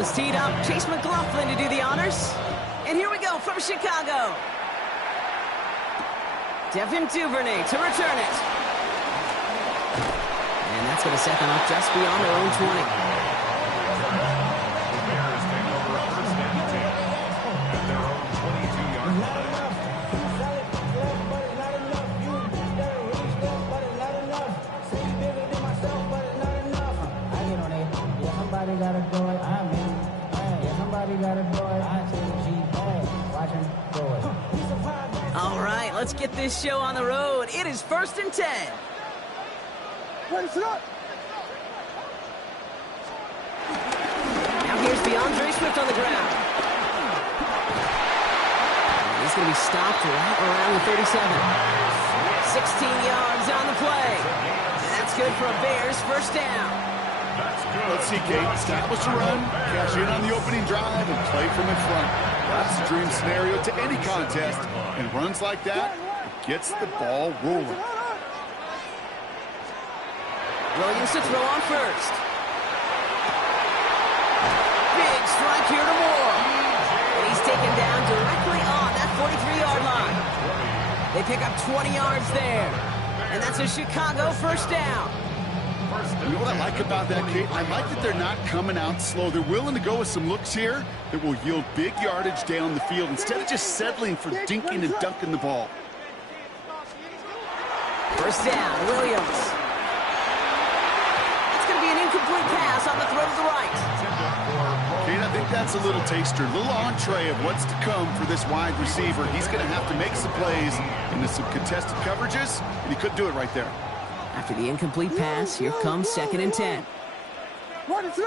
is teed up. Chase McLaughlin to do the honors. And here we go from Chicago. Devin Duvernay to return it. And that's going to set them up just beyond their own 20. All right, let's get this show on the road. It is 1st and 10. Now here's DeAndre Swift on the ground. He's going to be stopped right around the 37. 16 yards on the play. And that's good for a Bears first down. Let's see, Kate. Establish a run, cash in on the opening drive, and play from in front. That's the dream scenario to any contest. And runs like that, it gets the ball rolling. Williams to throw on first. Big strike here to Moore. And he's taken down directly on that 43-yard line. They pick up 20 yards there. And that's a Chicago first down. You know what I like about that, Kate? I like that they're not coming out slow. They're willing to go with some looks here that will yield big yardage down the field instead of just settling for dinking and dunking the ball. First down, Williams. That's going to be an incomplete pass on the throw to the right. Kate, I think that's a little taster, a little entree of what's to come for this wide receiver. He's going to have to make some plays into some contested coverages, and he couldn't do it right there. After the incomplete pass, here comes 2nd and 10. Out of the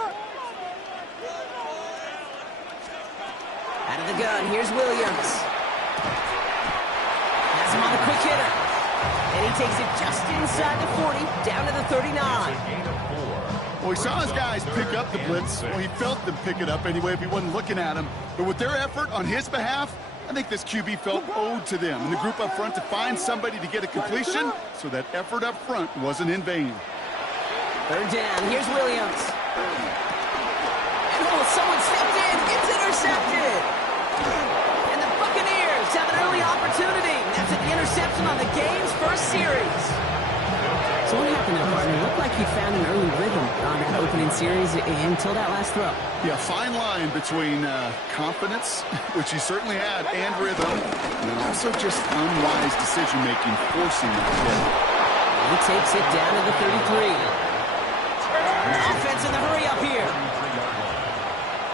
gun, here's Williams. Has him on the quick hitter. And he takes it just inside the 40, down to the 39. Well, he saw his guys pick up the blitz. Well, he felt them pick it up anyway if he wasn't looking at him. But with their effort on his behalf, I think this QB felt owed to them and the group up front to find somebody to get a completion, so that effort up front wasn't in vain. 3rd down, here's Williams. And someone stepped in, it's intercepted. And the Buccaneers have an early opportunity. That's an interception on the game's first series. So what happened there, partner? It looked like he found an early rhythm on that opening series until that last throw. Yeah, fine line between confidence, which he certainly had, and rhythm, and then also just unwise decision-making, forcing that hit. He takes it down to the 33. Offense in the hurry up here.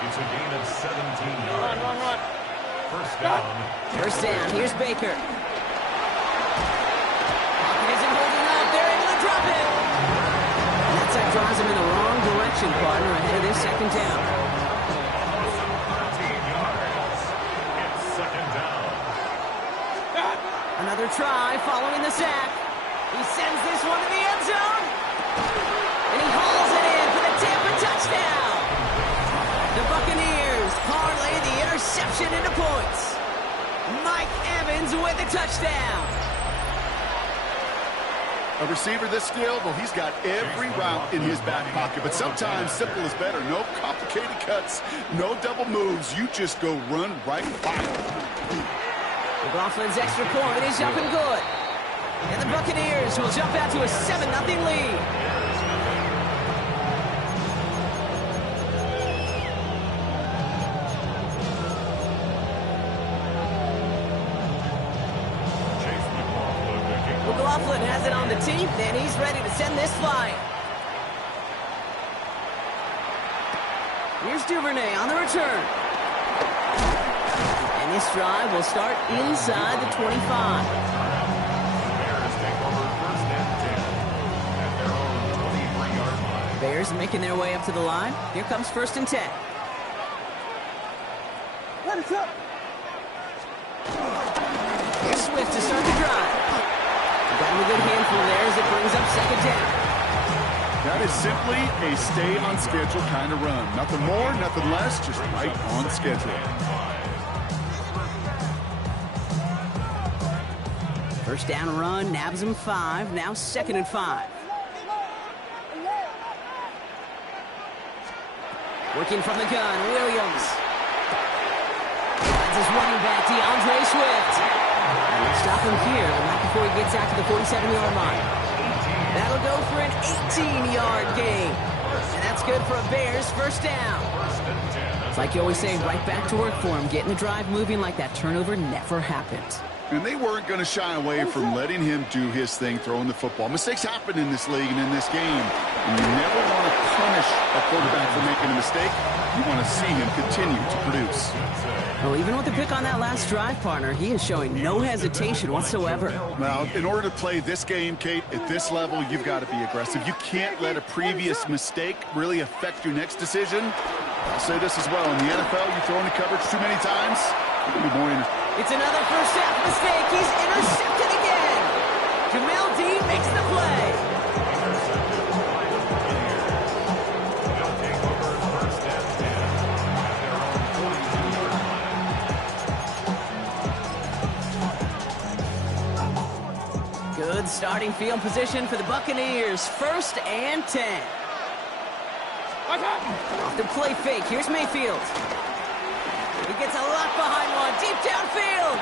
It's a gain of 17 yards. Run. First down. First down, here's Baker. Draws him in the wrong direction, partner, ahead of this 2nd down. 13 yards. It's 2nd down. Another try following the sack. He sends this one to the end zone. And he hauls it in for the Tampa touchdown. The Buccaneers parlay the interception into points. Mike Evans with the touchdown. A receiver this skilled, well, he's got every route in his back pocket. But sometimes simple is better. No complicated cuts, no double moves. You just go run right by him. McLaughlin's extra point is up and good. And the Buccaneers will jump out to a 7-0 lead. McLaughlin has it on the teeth, and he's ready to send this flying. Here's Duvernay on the return. And this drive will start inside the 25. Bears take over 1st and 10 at their own 23-yard line. Bears making their way up to the line. Here comes 1st and 10. Here's Swift to start the drive. Got him a good handful there as it brings up 2nd down. That is simply a stay-on-schedule kind of run. Nothing more, nothing less, just right on schedule. First down run, nabs him 5, now 2nd and 5. Working from the gun, Williams. Finds his running back, DeAndre Swift. Stop him here, but not before he gets out to the 47-yard line. That'll go for an 18-yard gain. And that's good for a Bears first down. It's like you always say, right back to work for him, getting the drive moving like that turnover never happened. And they weren't going to shy away from letting him do his thing, throwing the football. Mistakes happen in this league and in this game. And you never want to punish a quarterback for making a mistake. You want to see him continue to produce. Well, even with the pick on that last drive, partner, he is showing no hesitation whatsoever. Now, in order to play this game, Kate, at this level, you've got to be aggressive. You can't let a previous mistake really affect your next decision. I'll say this as well. In the NFL, you throw into coverage too many times, you'll be more It's another first half mistake. He's intercepted again. Jamel Dean makes the play. Good starting field position for the Buccaneers. 1st and 10. Off the play fake. Here's Mayfield. He gets a lot behind one. Deep downfield.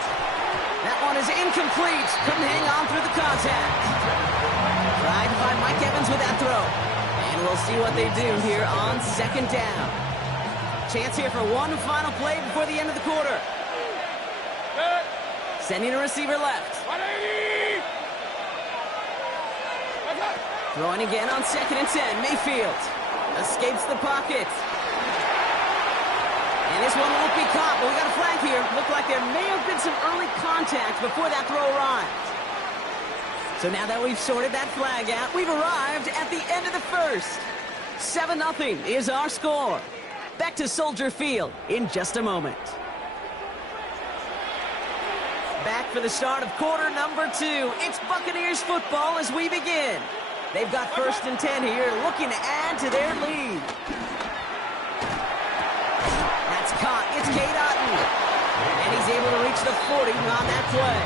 That one is incomplete. Couldn't hang on through the contact. Tried to find Mike Evans with that throw. And we'll see what they do here on 2nd down. Chance here for one final play before the end of the quarter. Sending a receiver left. Throwing again on 2nd and 10. Mayfield escapes the pocket. And this one won't be caught, but we got a flag here. Looked like there may have been some early contact before that throw arrived. So now that we've sorted that flag out, we've arrived at the end of the first. 7-0 is our score. Back to Soldier Field in just a moment. Back for the start of quarter number 2. It's Buccaneers football as we begin. They've got 1st and 10 here, looking to add to their lead. That's caught. It's Cade Otton. And he's able to reach the 40 on that play.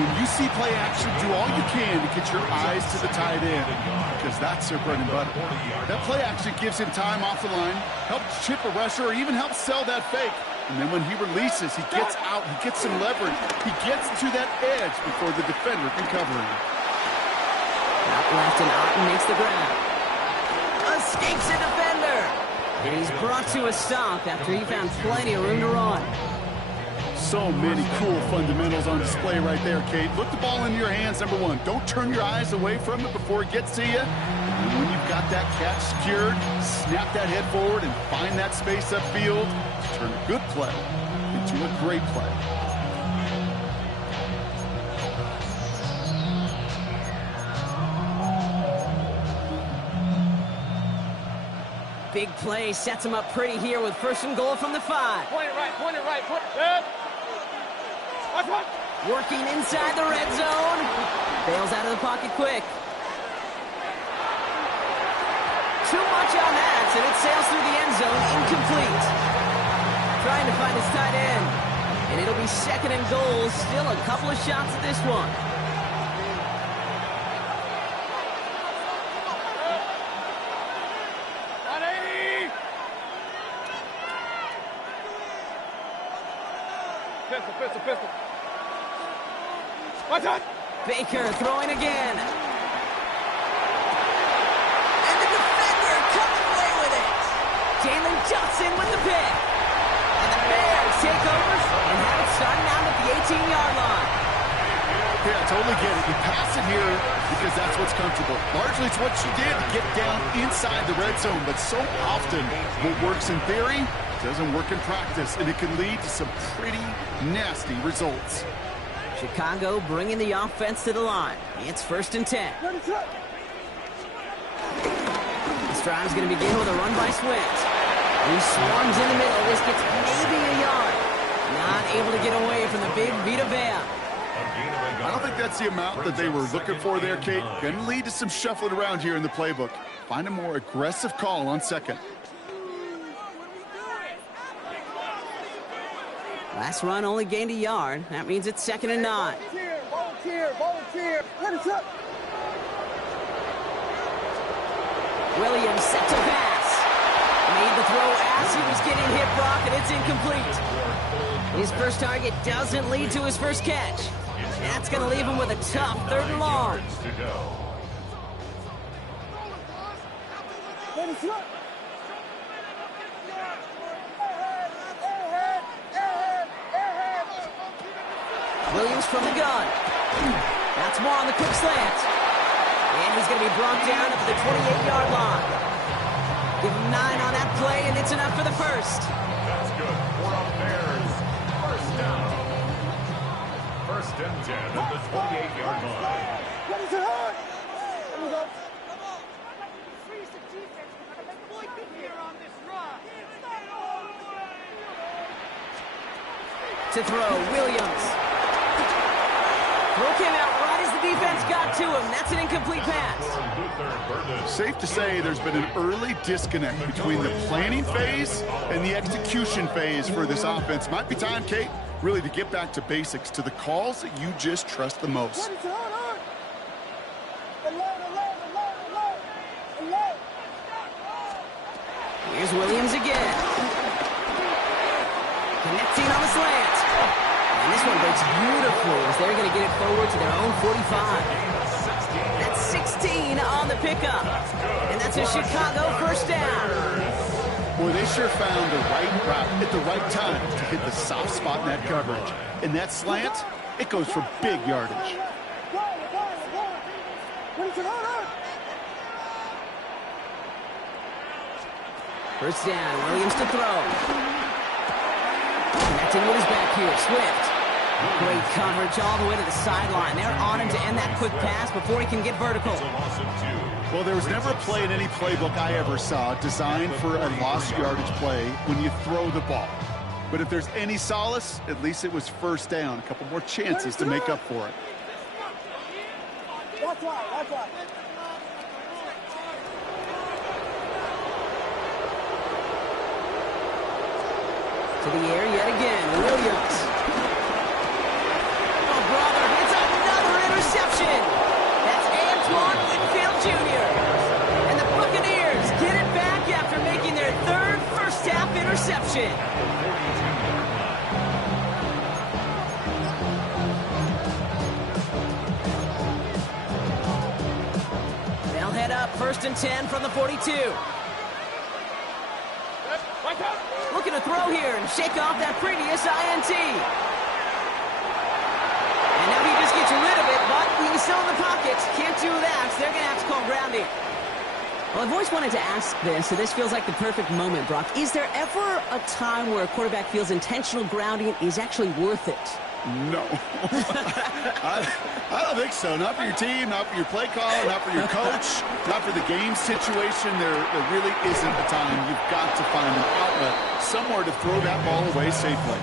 When you see play action, do all you can to get your eyes to the tight end, because that's their bread and butter. That play action gives him time off the line, helps chip a rusher, or even helps sell that fake. And then when he releases, he gets out, he gets some leverage. He gets to that edge before the defender can cover him. Out left, and Otton makes the grab. Escapes a defender. And he's brought to a stop after he found plenty of room to run. So many cool fundamentals on display right there, Kate. Look the ball into your hands, number one. Don't turn your eyes away from it before it gets to you. And when you've got that catch secured, snap that head forward and find that space upfield to turn a good play into a great play. Big play sets him up pretty here with 1st and goal from the 5. Point it right, point it right, point it. Working inside the red zone. Bails out of the pocket quick. Too much on that, and it sails through the end zone, incomplete. Trying to find his tight end. And it'll be 2nd and goal. Still a couple of shots at this one. Pistol. Watch out! Baker throwing again. And the defender coming away with it. Jalen Johnson with the pick. And the Bears take over and have it starting out at the 18-yard line. Yeah, I totally get it. You pass it here because that's what's comfortable. Largely it's what you did to get down inside the red zone, but so often what works in theory doesn't work in practice, and it can lead to some pretty nasty results. Chicago bringing the offense to the line. It's 1st and 10. This drive's going to begin with a run by Swift. He swarms in the middle. This gets maybe a yard. Not able to get away from the big Vita Vea. I don't think that's the amount that they were looking for there, Kate. Going to lead to some shuffling around here in the playbook. Find a more aggressive call on 2nd. Last run only gained a yard. That means it's 2nd and 9. Volunteer. Let us up. Williams set to pass. the throw as he was getting hit, Brock, and it's incomplete. His first target doesn't lead to his first catch. That's going to leave him with a tough 3rd and long. Williams from the gun. That's more on the quick slant. And he's going to be brought down at the 28-yard line. Give him 9 on that play, and it's enough for the first. That's good. For a Bears. First down. 1st and 10 at the 28-yard line. What is it hard? There we go. Freeze the defense. We're going to make a point here on this run. To throw, Williams. Throw came out right as the defense got to him. That's an incomplete pass. Safe to say there's been an early disconnect between the planning phase and the execution phase for this offense. Might be time, Kate, really to get back to basics, to the calls that you just trust the most. What is it hard? Alert. Here's Williams again. Connecting on the slant. And this one breaks beautifully as they're going to get it forward to their own 45. That's 16 on the pickup. And that's a Chicago first down. Boy, they sure found the right route at the right time to hit the soft spot in that coverage. And that slant, it goes for big yardage. What is it hard? First down, Williams to throw. Connecting with his back here, Swift. Great coverage all the way to the sideline. They're on him to end that quick pass before he can get vertical. Well, there was never a play in any playbook I ever saw designed for a lost yardage play when you throw the ball. But if there's any solace, at least it was first down. A couple more chances to make up for it. That's right. To the air yet again, Williams. Oh, brother, it's another interception. That's Antoine Winfield Jr. And the Buccaneers get it back after making their 3rd first-half interception. They'll head up 1st and 10 from the 42. Looking to throw here and shake off that previous INT. And now he just gets rid of it, but he's still in the pocket. Can't do that, so they're going to have to call grounding. Well, I've always wanted to ask this, so this feels like the perfect moment, Brock. Is there ever a time where a quarterback feels intentional grounding is actually worth it? No. I don't think so. Not for your team, not for your play call, not for your coach, not for the game situation. There really isn't a time. You've got to find an outlet, somewhere to throw that ball away safely.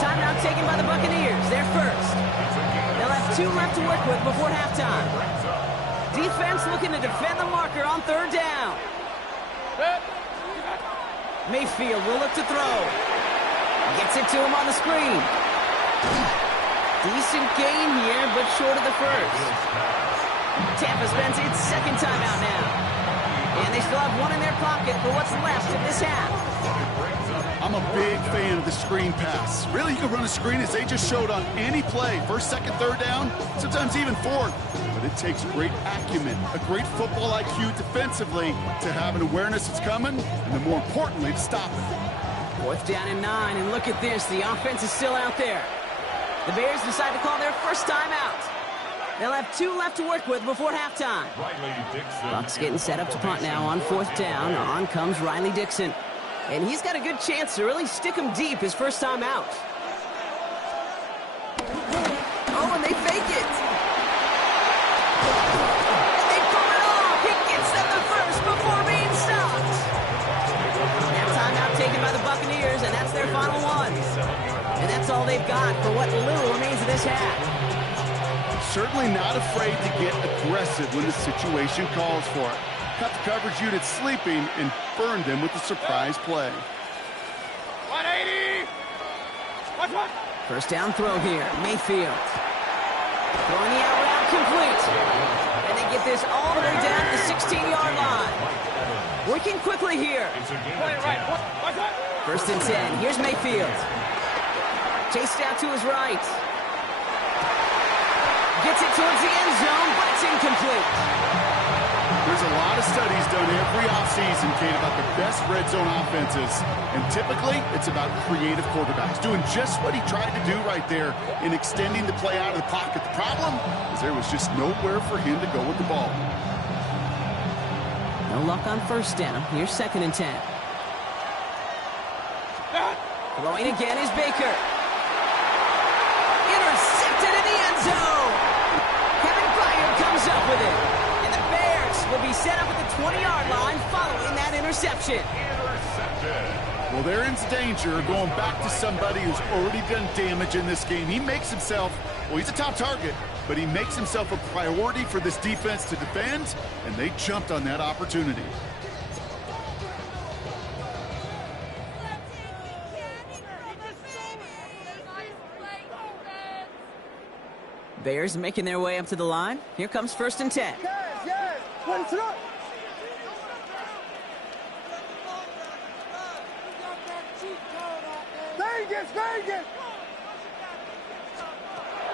Timeout taken by the Buccaneers. They're first. They'll have 2 left to work with before halftime. Defense looking to defend the marker on 3rd down. Mayfield will look to throw. Gets it to him on the screen. Decent gain here, but short of the first. Tampa spends its 2nd timeout now. And they still have 1 in their pocket for what's left of this half. I'm a big fan of the screen pass. Really, you can run a screen as they just showed on any play. 1st, 2nd, 3rd down, sometimes even 4th. But it takes great acumen, a great football IQ defensively to have an awareness it's coming, and then more importantly, to stop it. 4th down and 9, and look at this. The offense is still out there. The Bears decide to call their first timeout. They'll have 2 left to work with before halftime. Bucks getting set up to punt now on 4th down. On comes Riley Dixon. And he's got a good chance to really stick him deep his first time out. Oh, and they fake it. And they pull it off. He gets them the first before being stopped. Now timeout taken by the Buccaneers, and that's their final one. And that's all they've got for what little remains of this half. Certainly not afraid to get aggressive when the situation calls for it. Cut the coverage unit sleeping and burned them with a surprise play. 180! Watch. First down throw here, Mayfield. Throwing the out route complete. And they get this all the way down to the 16-yard line. Working quickly here. Play right. Watch out. 1st and 10. Here's Mayfield. Chased out to his right. Gets it towards the end zone, but it's incomplete. There's a lot of studies done every offseason, Kate, about the best red zone offenses. And typically, it's about creative quarterbacks doing just what he tried to do right there in extending the play out of the pocket. The problem is there was just nowhere for him to go with the ball. No luck on 1st down. Here's 2nd and 10. Throwing again is Baker. Intercepted in the end zone. Kevin Byard comes up with it. And the Bears will be set up at the 20-yard line following that interception. Well, they're in danger going back to somebody who's already done damage in this game. He makes himself, well, he's a top target, but he makes himself a priority for this defense to defend, and they jumped on that opportunity. Bears making their way up to the line. Here comes 1st and 10. Yes. Let's run. Vegas.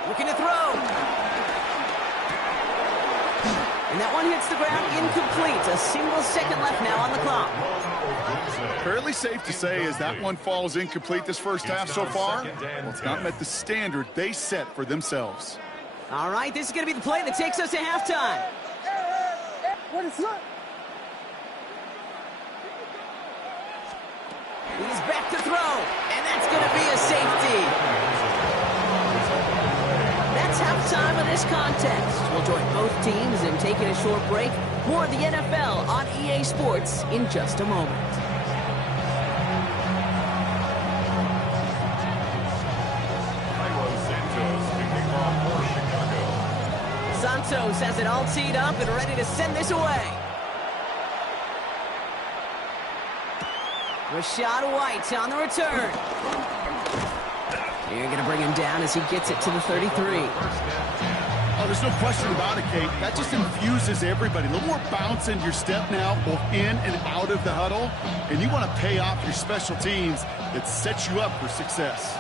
Looking to throw. And that one hits the ground incomplete. A single second left now on the clock. Fairly safe to say as that one falls incomplete this first half so far. Well, it's not met the standard they set for themselves. All right, this is going to be the play that takes us to halftime. What is that? He's back to throw, and that's going to be a safety. That's halftime of this contest. We'll join both teams in taking a short break. More of the NFL on EA Sports in just a moment. Santos has it all teed up and ready to send this away. Rashad White on the return. You're going to bring him down as he gets it to the 33. Oh, there's no question about it, Kate. That just infuses everybody. A little more bounce in your step now, both in and out of the huddle. And you want to pay off your special teams that sets you up for success.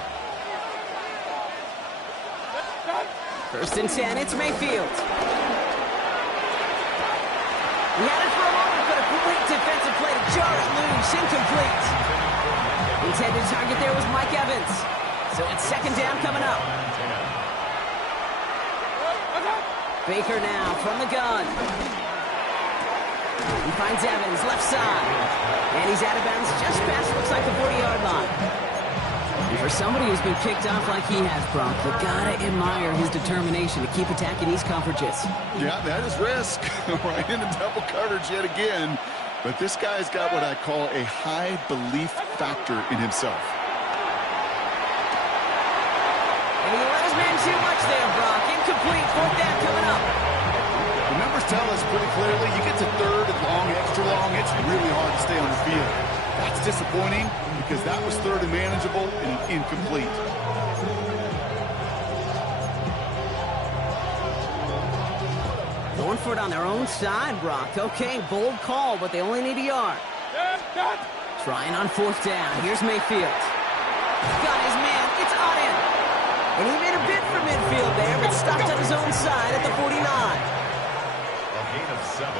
1st and 10, it's Mayfield. He had it for a moment, but a complete defensive play to jar it loose, incomplete. Intended target there was Mike Evans. So it's 2nd down coming up. Baker now from the gun. He finds Evans, left side. And he's out of bounds just past, looks like the 40-yard line. And for somebody who's been kicked off like he has, Brock, you gotta admire his determination to keep attacking these coverages. Yeah, that is risk. Right into double coverage yet again. But this guy's got what I call a high belief factor in himself. And he let his man too much there, Brock. Incomplete, 4th down coming up. The numbers tell us pretty clearly, you get to 3rd and long, extra long, it's really hard to stay on the field. That's disappointing because that was 3rd and manageable and an incomplete. Going for it on their own side, Brock. Okay, bold call, but they only need a yard. Trying on 4th down. Here's Mayfield. Got his man. It's on in. And he made a bid for midfield there, but stopped on his own side at the 49. A gain of 7.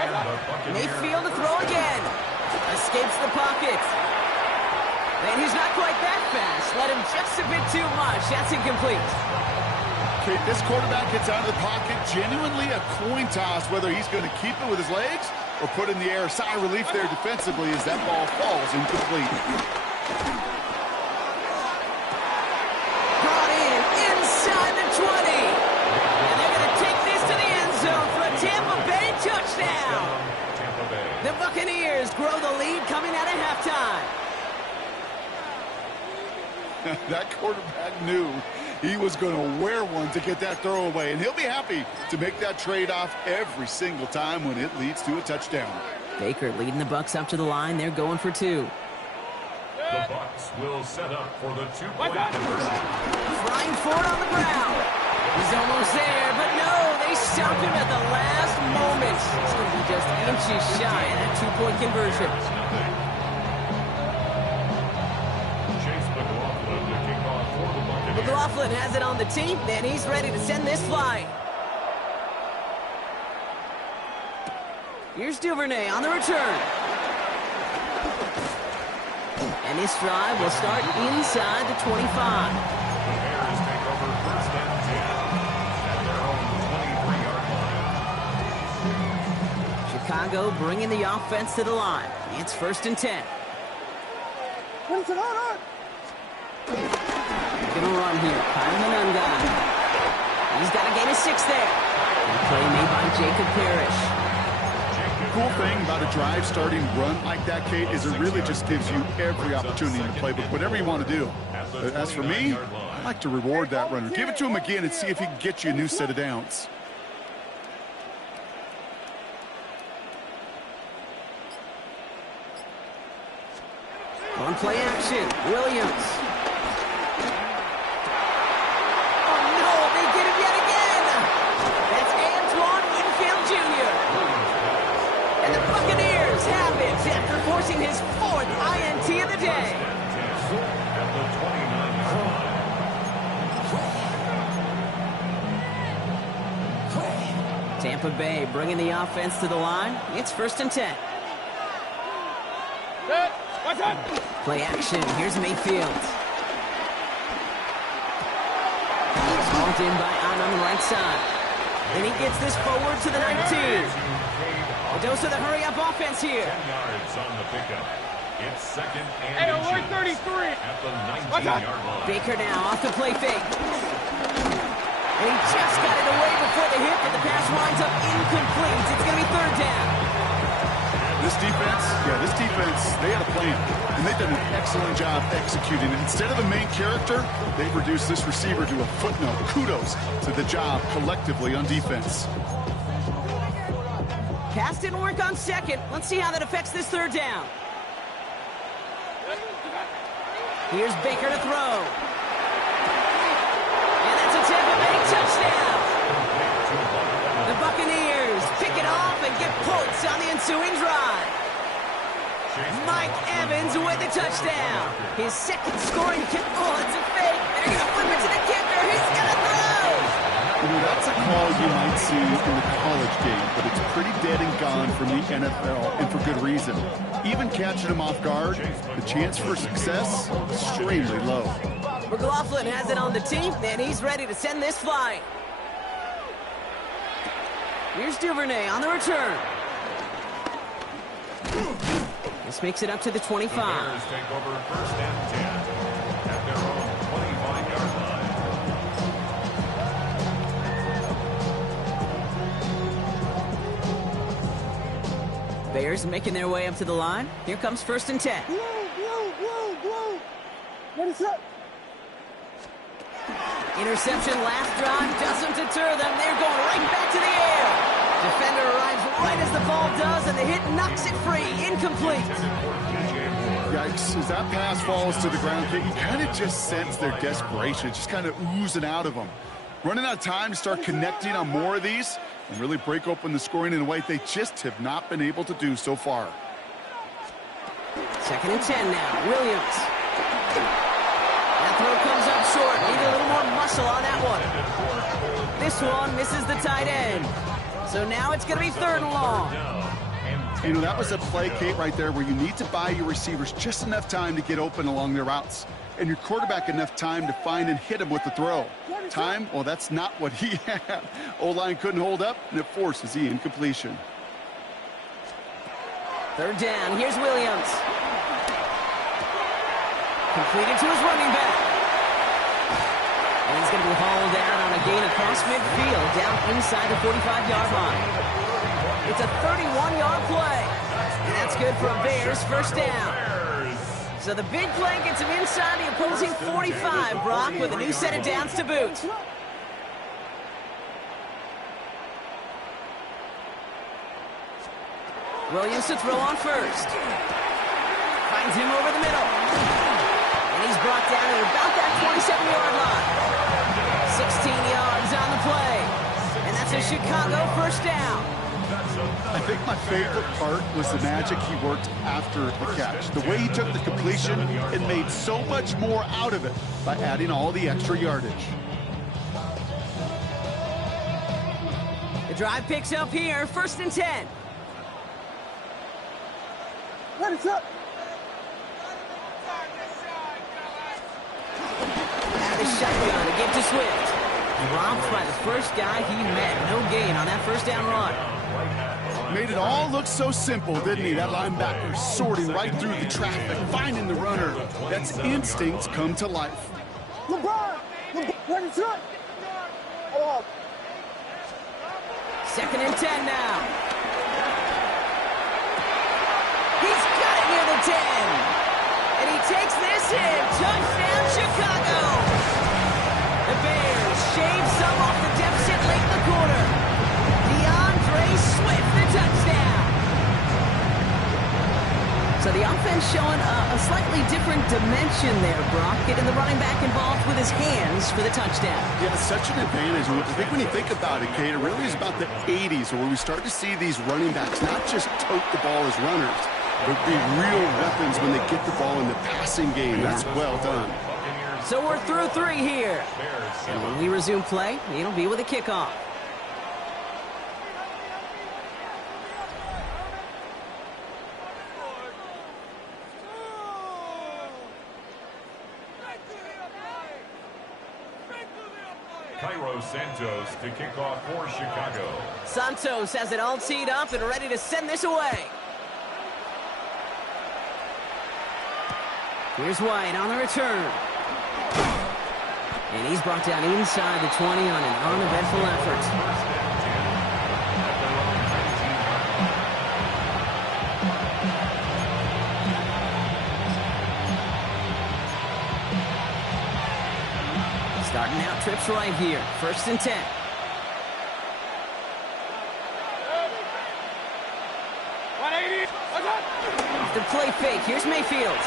And the Buccaneers Mayfield to throw again. Escapes the pocket. And he's not quite that fast. Let him just a bit too much. That's incomplete. Okay, this quarterback gets out of the pocket, genuinely a coin toss whether he's going to keep it with his legs or put it in the air. Sigh of relief there defensively as that ball falls incomplete. Brought in inside the 20. And they're going to take this to the end zone for a Tampa Bay touchdown. Tampa Bay. The Buccaneers grow the lead coming out of halftime. That quarterback knew he was going to wear one to get that throw away, and he'll be happy to make that trade-off every single time when it leads to a touchdown. Baker leading the Bucs up to the line. They're going for 2. The Bucs will set up for the 2-point conversion. Flying forward on the ground. He's almost there, but no, they stop him at the last moment. inches shy of that two-point conversion. Chase McLaughlin to kick off for the Buccaneers. McLaughlin has it on the tee, and he's ready to send this flying. Here's Duvernay on the return. And this drive will start inside the 25. The Bears take over first and 10 at their own 23-yard line. Chicago bringing the offense to the line. It's first and 10. What is it on? Gonna run here. Kind of an undone. He's got to gain a 6 there. And play made by Jacob Parrish. The cool thing about a drive starting run like that, Kate, is it really just gives you every opportunity in the playbook, whatever you want to do. As for me, I like to reward that runner. Give it to him again and see if he can get you a new set of downs. On play action, Williams. Oh no, they get him yet again! That's Antoine Winfield Jr. And the Buccaneers have it after forcing his 4th INT of the day. At the 29-yard line. Tampa Bay bringing the offense to the line. It's first and 10. What's up? Play action. Here's Mayfield. He's hauled in by Ahn on the right side. And he gets this forward to the 19. A dose of the hurry-up offense here. 10 yards on the pickup. It's second and Hey, inches we're 33. at the What's up? 19-yard line. Baker now off the play fake. And he just got it away before the hit, but the pass winds up incomplete. It's going to be third down. This defense, they had a plan, and they've done an excellent job executing it. Instead of the main character, they've reduced this receiver to a footnote. Kudos to the job collectively on defense. Pass didn't work on second. Let's see how that affects this third down. Here's Baker to throw. And that's a Tampa Bay touchdown. The Buccaneers pick it off and get points on the ensuing drive. Mike Evans with the touchdown. His second scoring kick. Oh, it's a fake. They're going to flip it to the kicker. He's going to throw. You know, that's a call you might see in the college game, but it's pretty dead and gone from the NFL, and for good reason. Even catching him off guard, the chance for success, extremely low. McLaughlin has it on the team, and he's ready to send this flying. Here's Duvernay on the return. This makes it up to the 25. The Bears take over first and 10 at their own 25-yard line. Bears making their way up to the line. Here comes first and 10. Whoa. What is up? Interception last drive doesn't deter them. They're going right back to the air. Defender arrives right as the ball does, and the hit knocks it free. Incomplete. Yikes, as that pass falls to the ground, you kind of just sense their desperation, just kind of oozing out of them. Running out of time to start connecting on more of these and really break open the scoring in a way they just have not been able to do so far. Second and 10 now. Williams. That throw comes up short. Need a little more muscle on that one. This one misses the tight end. So now it's going to be third and long. You know, that was a play, Kate, right there where you need to buy your receivers just enough time to get open along their routes, and your quarterback enough time to find and hit him with the throw. Time? Well, that's not what he had. O-line couldn't hold up, and it forces the incompletion. Third down. Here's Williams. Completed to his running back. And he's going to be hauled down on a gain across midfield, down inside the 45-yard line. It's a 31-yard play. And that's good for a Bears first down. So the big play gets him inside the opposing 45, Brock, with a new set of downs to boot. Williams to throw on first. Finds him over the middle. And he's brought down at about that 27-yard line. 16 yards on the play. And that's a Chicago first down. I think my favorite part was the magic he worked after the catch. The way he took the completion and made so much more out of it by adding all the extra yardage. The drive picks up here, 1st and 10. Ready, set. Out of the shotgun to get to Swift. Dropped by the first guy he met. No gain on that 1st down run. Made it all look so simple, didn't he? That linebacker sorting right through the traffic, finding the runner. That's instincts come to life. LeBron! Ready, set. Hold on. 2nd and 10 now. He's got it near the 10. And he takes this in. Touchdown, Chicago. The Bears shave some off the deficit late in the quarter. Swift, the touchdown. So the offense showing a slightly different dimension there, Brock. Getting the running back involved with his hands for the touchdown. Yeah, such an advantage. I think when you think about it, Kate, it really is about the 80s where we start to see these running backs not just tote the ball as runners, but be real weapons when they get the ball in the passing game. That's well done. So we're through 3 here. And when we resume play, it'll be with a kickoff. Santos to kick off for Chicago. Santos has it all teed up and ready to send this away. Here's White on the return. And he's brought down inside the 20 on an uneventful effort. Starting out trips right here. 1st and 10. Off the play fake. Here's Mayfield.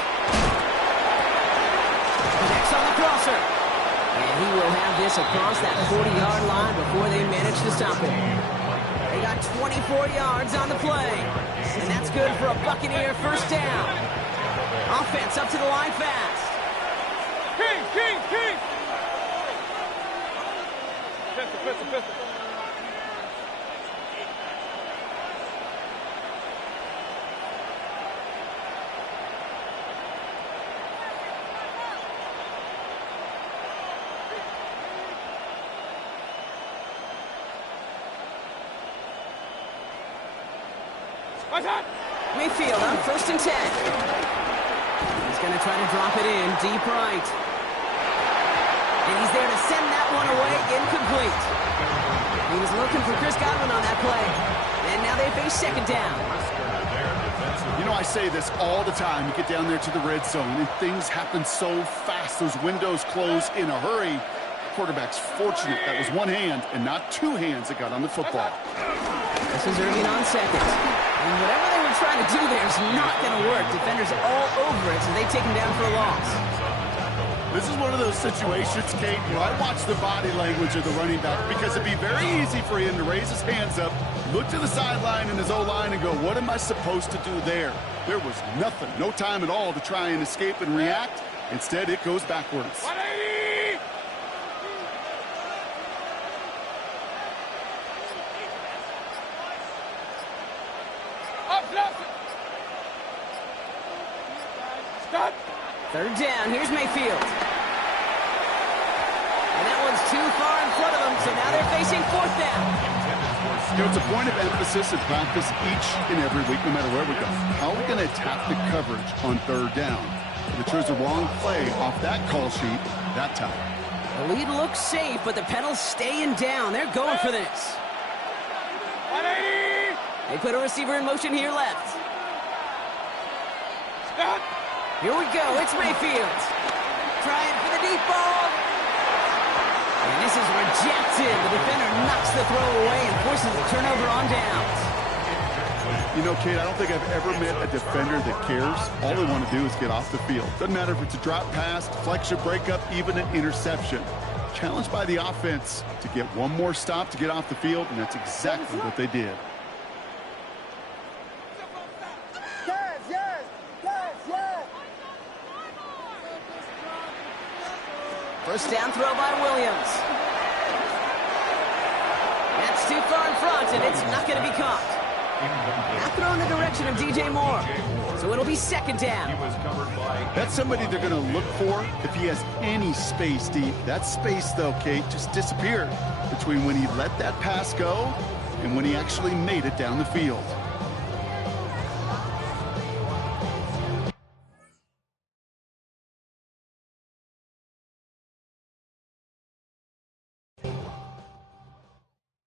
Connects on the crosser. And he will have this across that 40-yard line before they manage to stop him. They got 24 yards on the play. And that's good for a Buccaneer 1st down. Offense up to the line fast. King! Pistol. Mayfield on 1st and 10. He's going to try to drop it in deep right. And he's there to send that one away, incomplete. He was looking for Chris Godwin on that play. And now they face 2nd down. You know, I say this all the time. You get down there to the red zone, and things happen so fast. Those windows close in a hurry. Quarterback's fortunate that was one hand and not 2 hands that got on the football. This is Irving on 2nd. And whatever they were trying to do there is not going to work. Defenders all over it, so they take him down for a loss. This is one of those situations, Kate, where I watch the body language of the running back because it'd be very easy for him to raise his hands up, look to the sideline in his O-line and go, what am I supposed to do there? There was nothing, no time at all to try and escape and react. Instead, it goes backwards. 180! Stop! 3rd down, here's Mayfield. And that one's too far in front of them, so now they're facing 4th down. You know, it's a point of emphasis in practice each and every week, no matter where we go. How are we going to attack the coverage on 3rd down? They chose the wrong play off that call sheet that time. The lead looks safe, but the pedal's staying down. They're going for this. 180! They put a receiver in motion here left. Stop! Here we go. It's Mayfield. Trying for the deep ball. And this is rejected. The defender knocks the throw away and forces the turnover on downs. You know, Kate, I don't think I've ever met a defender that cares. All they want to do is get off the field. Doesn't matter if it's a drop pass, deflection, breakup, even an interception. Challenged by the offense to get one more stop to get off the field, and that's exactly what they did. First down throw by Williams. That's too far in front, and it's not going to be caught. Now throw in the direction of DJ Moore. So it'll be second down. That's somebody they're going to look for if he has any space deep. That space, though, Kate, just disappeared between when he let that pass go and when he actually made it down the field.